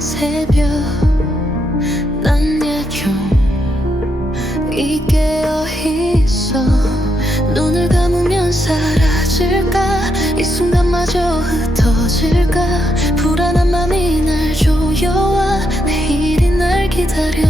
새벽 난 야경 이 깨어 있어. 눈을 감으면 사라질까? 이 순간마저 흩어질까? 불안한 맘이 날 조여와 내일이 날 기다려.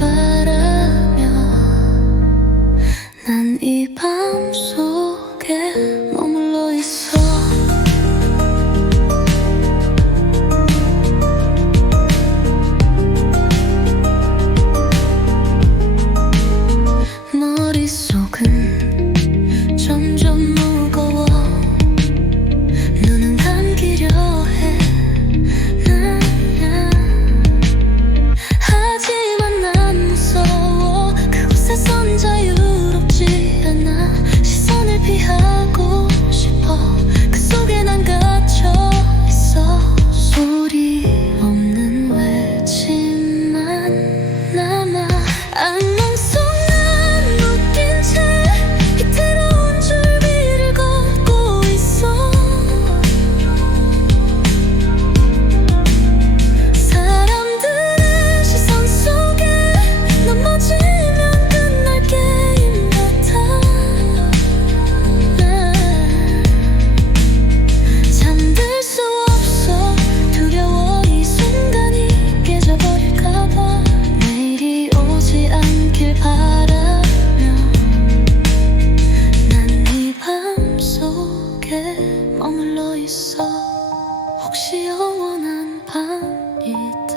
바라며 난 이 밤속 って